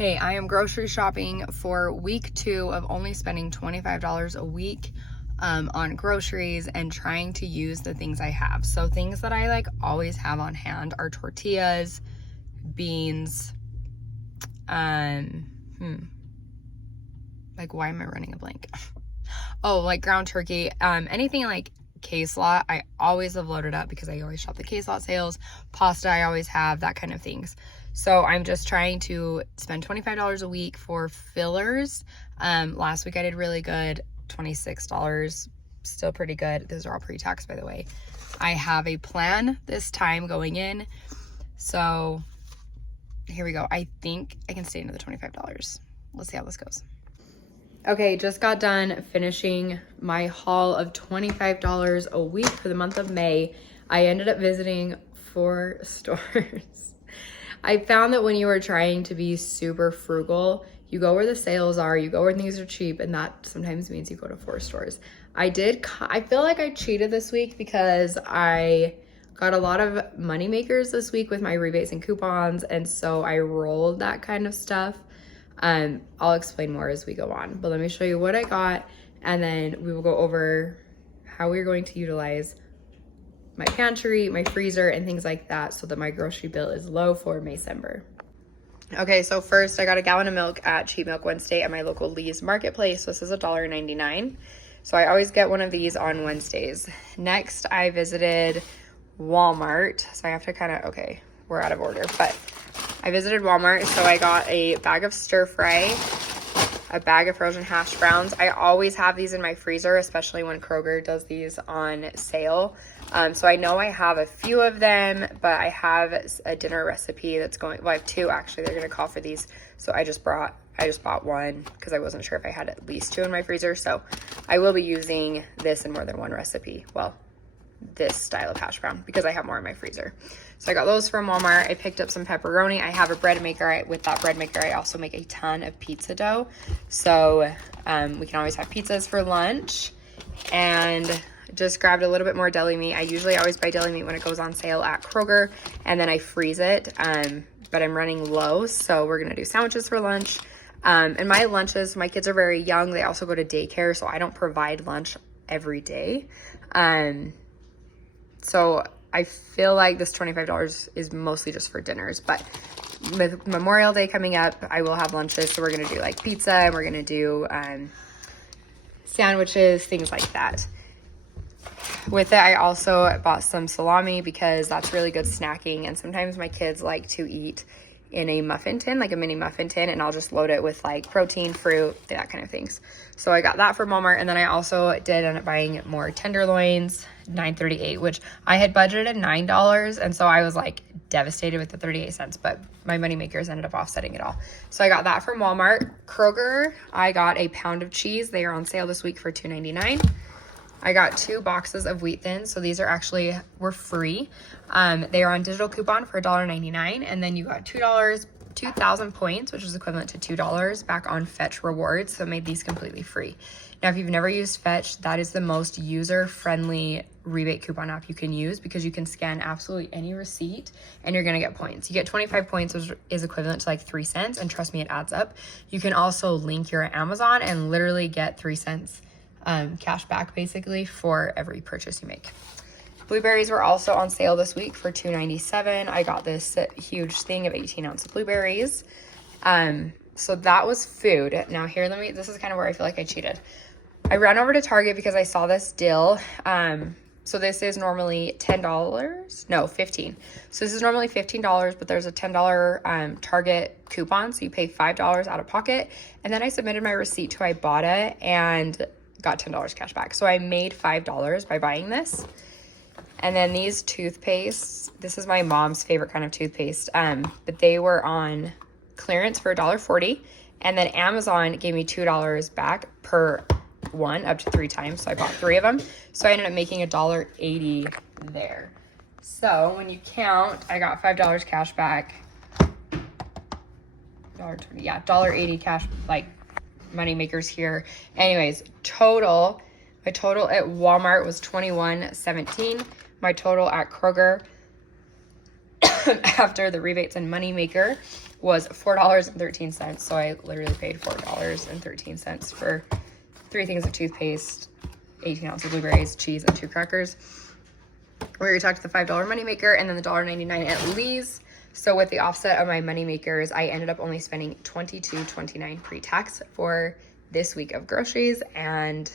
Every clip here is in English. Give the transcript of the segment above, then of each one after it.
Okay, I am grocery shopping for week 2 of only spending $25 a week on groceries and trying to use the things I have. So things that I always have on hand are tortillas, beans, why am I running a blank? Oh, ground turkey, anything K-Slot, I always have loaded up because I always shop the K-Slot sales. Pasta, I always have, that kind of things. So I'm just trying to spend $25 a week for fillers. Last week I did really good, $26, still pretty good. Those are all pre-tax, by the way. I have a plan this time going in. So here we go. I think I can stay into the $25. Let's see how this goes. Okay, just got done finishing my haul of $25 a week for the month of May. I ended up visiting 4 stores. I found that when you are trying to be super frugal, you go where the sales are, you go where things are cheap, and that sometimes means you go to 4 stores. I feel like I cheated this week because I got a lot of money makers this week with my rebates and coupons, and so I rolled that kind of stuff. I'll explain more as we go on, but let me show you what I got, and then we will go over how we're going to utilize my pantry, my freezer, and things like that so that my grocery bill is low for Maycember. Okay, so first I got a gallon of milk at Cheap Milk Wednesday at my local Lee's Marketplace. This is $1.99. So I always get one of these on Wednesdays. Next, I visited Walmart. So I have to okay, we're out of order, but I visited Walmart. So I got a bag of stir fry, a bag of frozen hash browns. I always have these in my freezer, especially when Kroger does these on sale. So I know I have a few of them, but I have a dinner recipe that's going, well, I have 2 actually. They're going to call for these. So I just bought one because I wasn't sure if I had at least 2 in my freezer. So I will be using this in more than one recipe. Well, this style of hash brown because I have more in my freezer. So I got those from Walmart. I picked up some pepperoni. I have a bread maker. With that bread maker, I also make a ton of pizza dough. So we can always have pizzas for lunch. And just grabbed a little bit more deli meat. I usually always buy deli meat when it goes on sale at Kroger, and then I freeze it. But I'm running low, so we're gonna do sandwiches for lunch. And my lunches, my kids are very young. They also go to daycare, so I don't provide lunch every day. So I feel like this $25 is mostly just for dinners, but with Memorial Day coming up, I will have lunches. So we're gonna do pizza, and we're gonna do sandwiches, things like that. With it, I also bought some salami because that's really good snacking, and sometimes my kids like to eat in a muffin tin, a mini muffin tin, and I'll just load it with protein, fruit, that kind of things. So I got that from Walmart, and then I also did end up buying more tenderloins, $9.38, which I had budgeted $9, and so I was devastated with the 38 cents, but my money makers ended up offsetting it all. So I got that from Walmart. Kroger, I got a pound of cheese. They are on sale this week for $2.99. I got 2 boxes of wheat thins, so these were free. They are on digital coupon for $1.99, and then you got $2,000 points, which is equivalent to $2 back on Fetch Rewards, so it made these completely free. Now, if you've never used Fetch, that is the most user-friendly rebate coupon app you can use because you can scan absolutely any receipt and you're gonna get points. You get 25 points, which is equivalent to 3 cents, and trust me, it adds up. You can also link your Amazon and literally get 3 cents cash back basically for every purchase you make. Blueberries were also on sale this week for $2.97. I got this huge thing of 18-ounce blueberries. So that was food. Now here, this is kind of where I feel like I cheated. I ran over to Target because I saw this deal. So this is normally $10. No, $15. So this is normally $15, but there's a $10 Target coupon. So you pay $5 out of pocket. And then I submitted my receipt to Ibotta and got $10 cash back. So I made $5 by buying this. And then these toothpastes, this is my mom's favorite kind of toothpaste, but they were on clearance for $1.40, and then Amazon gave me $2 back per one, up to 3 times, so I bought 3 of them. So I ended up making $1.80 there. So when you count, I got $5 cash back, $1.20, yeah, $1.80 cash, money makers here. Anyways, my total at Walmart was $21.17. My total at Kroger after the rebates and money maker was $4.13. So I literally paid $4.13 for 3 things of toothpaste, 18 ounces of blueberries, cheese, and 2 crackers. We already talked to the $5 moneymaker and then the $1.99 at Lee's. So with the offset of my moneymakers, I ended up only spending $22.29 pre-tax for this week of groceries. And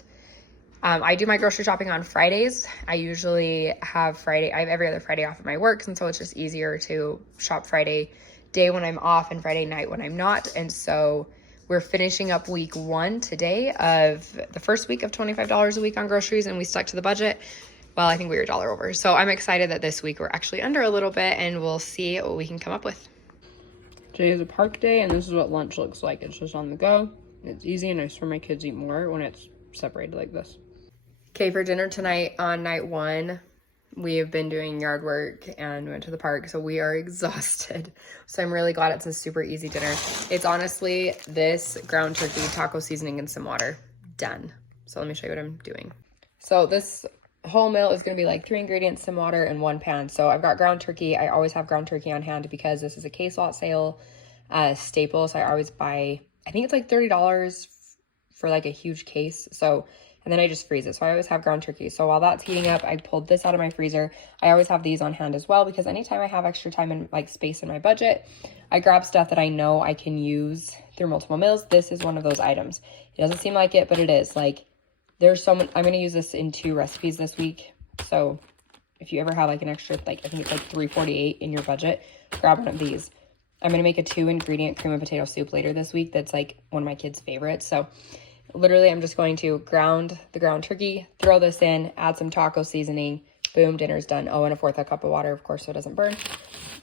I do my grocery shopping on Fridays. I usually have every other Friday off of my work, and so it's just easier to shop Friday day when I'm off and Friday night when I'm not. And so we're finishing up week 1 today of the first week of $25 a week on groceries, and we stuck to the budget. Well, I think we were $1 over. So I'm excited that this week we're actually under a little bit, and we'll see what we can come up with. Today is a park day, and this is what lunch looks like. It's just on the go. It's easy, and I swear my kids eat more when it's separated like this. Okay, for dinner tonight on night 1, we have been doing yard work and went to the park, so we are exhausted. So I'm really glad it's a super easy dinner. It's honestly this ground turkey, taco seasoning, and some water. Done. So let me show you what I'm doing. So this whole meal is going to be like 3 ingredients, some water, and 1 pan. So I've got ground turkey. I always have ground turkey on hand because this is a case lot sale staple. So I always buy, I think it's like $30 for like a huge case. So and then I just freeze it. So I always have ground turkey. So while that's heating up, I pulled this out of my freezer. I always have these on hand as well because anytime I have extra time and like space in my budget, I grab stuff that I know I can use through multiple meals. This is one of those items. It doesn't seem like it, but it is. Like there's so much. I'm going to use this in 2 recipes this week. So if you ever have like an extra, like I think it's like $3.48 in your budget, grab one of these. I'm going to make a 2-ingredient cream of potato soup later this week. That's like one of my kids' favorites. So literally, I'm just going to ground the ground turkey, throw this in, add some taco seasoning, boom, dinner's done. Oh, and a 1/4 cup of water, of course, so it doesn't burn.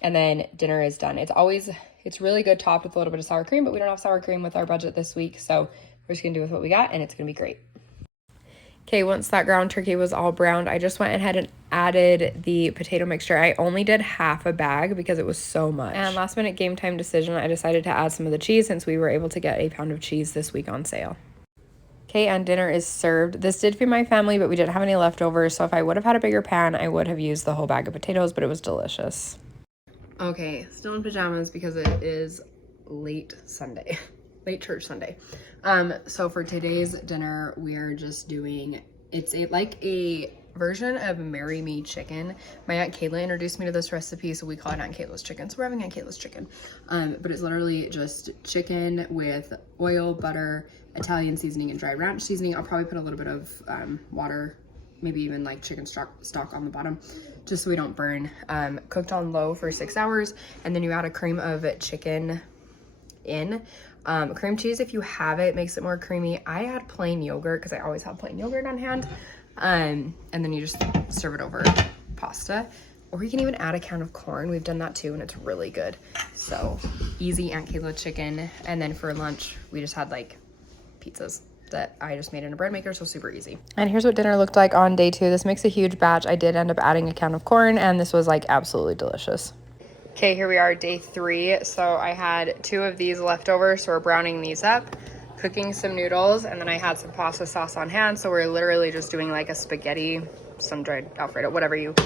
And then dinner is done. It's really good topped with a little bit of sour cream, but we don't have sour cream with our budget this week, so we're just gonna do with what we got, and it's gonna be great. Okay, once that ground turkey was all browned, I just went ahead and added the potato mixture. I only did half a bag because it was so much. And last minute game time decision, I decided to add some of the cheese since we were able to get a pound of cheese this week on sale. Okay, and dinner is served. This did feed my family, but we didn't have any leftovers, so if I would have had a bigger pan, I would have used the whole bag of potatoes, but it was delicious. Okay, still in pajamas because it is late Sunday, late church Sunday. So for today's dinner, we are just doing, it's like a version of Marry Me chicken. My Aunt Kayla introduced me to this recipe, so we call it Aunt Kayla's chicken. So we're having Aunt Kayla's chicken. But it's literally just chicken with oil, butter, Italian seasoning, and dry ranch seasoning. I'll probably put a little bit of water, maybe even like chicken stock on the bottom, just so we don't burn. Cooked on low for 6 hours, and then you add a cream of chicken in. Cream cheese, if you have it, makes it more creamy. I add plain yogurt because I always have plain yogurt on hand. And then you just serve it over pasta, or you can even add a can of corn. We've done that too, and it's really good. So easy Aunt Kayla chicken. And then for lunch, we just had like pizzas that I just made in a bread maker, so super easy. And here's what dinner looked like on day 2. This makes a huge batch. I did end up adding a can of corn, and this was like absolutely delicious. Okay, here we are, day 3. So I had 2 of these left over, so we're browning these up, cooking some noodles, and then I had some pasta sauce on hand, so we're literally just doing like a spaghetti, some dried Alfredo, whatever you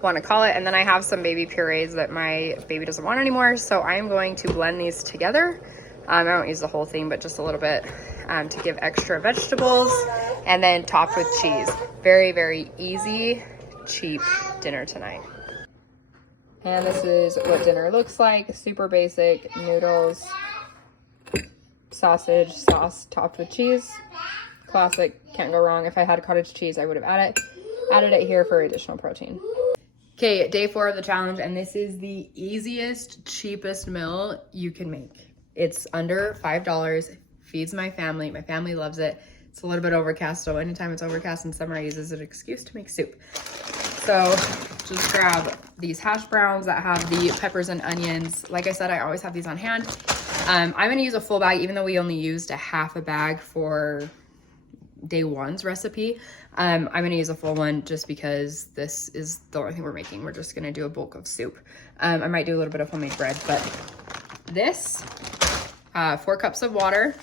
want to call it. And then I have some baby purees that my baby doesn't want anymore, so I'm going to blend these together. I won't use the whole thing, but just a little bit to give extra vegetables, and then topped with cheese. Very, very easy, cheap dinner tonight. And this is what dinner looks like. Super basic noodles, sausage, sauce topped with cheese. Classic, can't go wrong. If I had cottage cheese, I would have added it here for additional protein. Okay, day 4 of the challenge, and this is the easiest, cheapest meal you can make. It's under $5, feeds my family. My family loves it. It's a little bit overcast, so anytime it's overcast in summer, I use it as an excuse to make soup. So just grab these hash browns that have the peppers and onions. Like I said, I always have these on hand. I'm going to use a full bag, even though we only used a half a bag for day 1's recipe. I'm going to use a full one just because this is the only thing we're making. We're just going to do a bulk of soup. I might do a little bit of homemade bread, but this, 4 cups of water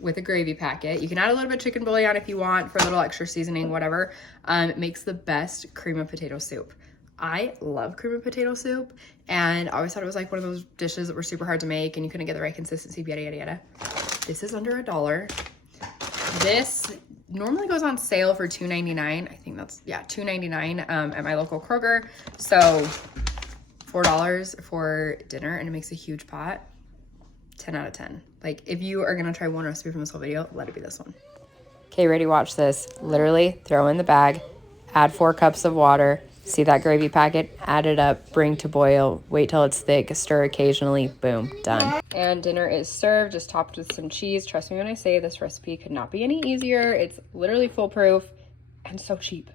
with a gravy packet. You can add a little bit of chicken bouillon if you want for a little extra seasoning, whatever. It makes the best cream of potato soup. I love cream of potato soup, and I always thought it was like one of those dishes that were super hard to make and you couldn't get the right consistency, yada, yada, yada. This is under $1. This normally goes on sale for $2.99. I think that's, yeah, $2.99 at my local Kroger. So $4 for dinner, and it makes a huge pot. 10 out of 10. Like, if you are gonna try one recipe from this whole video, let it be this one. Okay, ready? Watch this. Literally throw in the bag, add 4 cups of water. See that gravy packet? Add it up, bring to boil, wait till it's thick, stir occasionally, boom, done. And dinner is served, just topped with some cheese. Trust me when I say this recipe could not be any easier. It's literally foolproof and so cheap.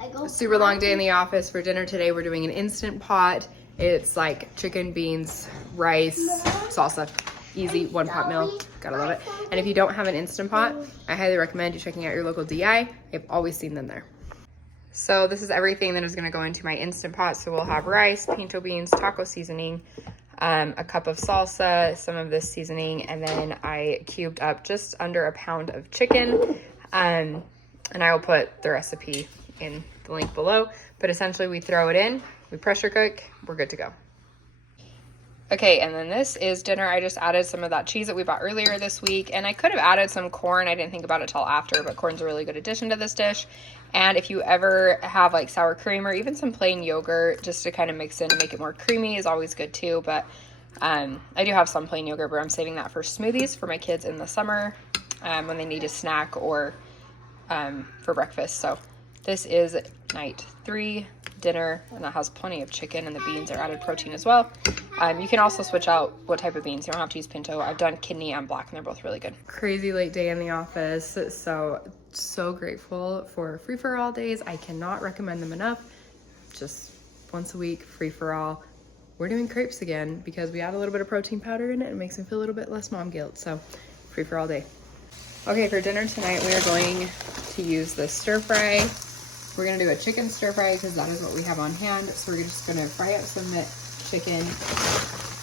A super long day in the office. For dinner today, we're doing an Instant Pot. It's like chicken, beans, rice, salsa. Easy, 1-pot meal. Gotta love it. And if you don't have an Instant Pot, I highly recommend you checking out your local DI. I've always seen them there. So this is everything that is going to go into my Instant Pot. So we'll have rice, pinto beans, taco seasoning, a cup of salsa, some of this seasoning, and then I cubed up just under a pound of chicken. And I will put the recipe in the link below. But essentially we throw it in, we pressure cook, we're good to go. Okay, and then this is dinner. I just added some of that cheese that we bought earlier this week, and I could have added some corn. I didn't think about it till after, but corn's a really good addition to this dish. And if you ever have like sour cream or even some plain yogurt just to kind of mix in and make it more creamy is always good too. But I do have some plain yogurt, but I'm saving that for smoothies for my kids in the summer when they need a snack or for breakfast. So this is night 3 dinner, and that has plenty of chicken, and the beans are added protein as well. You can also switch out what type of beans. You don't have to use pinto. I've done kidney and black, and they're both really good. Crazy late day in the office, so grateful for free-for-all days. I cannot recommend them enough. Just once a week, free-for-all. We're doing crepes again because we add a little bit of protein powder in it. It makes me feel a little bit less mom guilt, so free-for-all day. Okay, for dinner tonight, we are going to use the stir fry. We're gonna do a chicken stir fry because that is what we have on hand. So we're just gonna fry up some chicken,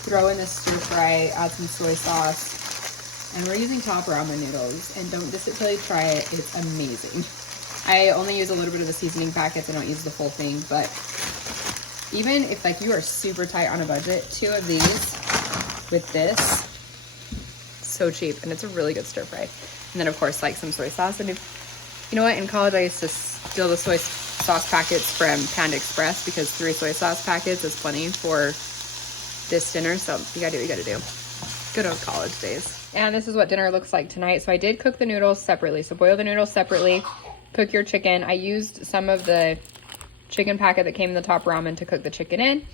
throw in the stir fry, add some soy sauce, and we're using top ramen noodles. And don't diss it till you try it, it's amazing. I only use a little bit of the seasoning packets, I don't use the full thing, but even if like you are super tight on a budget, 2 of these with this, so cheap, and it's a really good stir fry. And then of course like some soy sauce. And if, you know what, in college I used to steal the soy sauce packets from Panda Express because 3 soy sauce packets is plenty for this dinner. So you gotta do what you gotta do. Good old college days. And this is what dinner looks like tonight. So I did cook the noodles separately. So boil the noodles separately, cook your chicken. I used some of the chicken packet that came in the top ramen to cook the chicken in.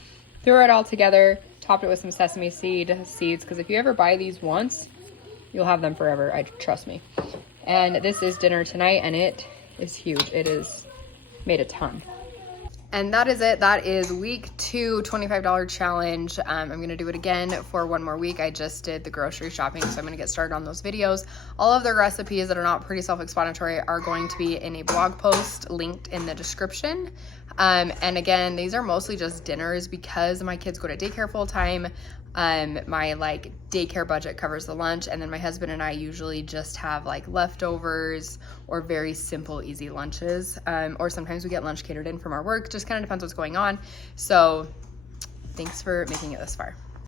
Threw it all together, topped it with some sesame seeds, because if you ever buy these once, you'll have them forever, trust me. And this is dinner tonight, and it is huge. It is made a ton. And that is it. That is week 2 $25 challenge. I'm gonna do it again for 1 more week. I just did the grocery shopping, so I'm gonna get started on those videos. All of the recipes that are not pretty self-explanatory are going to be in a blog post linked in the description. And again, these are mostly just dinners because my kids go to daycare full time. My like daycare budget covers the lunch, and then my husband and I usually just have like leftovers or very simple easy lunches, or sometimes we get lunch catered in from our work. Just kind of depends what's going on. So thanks for making it this far.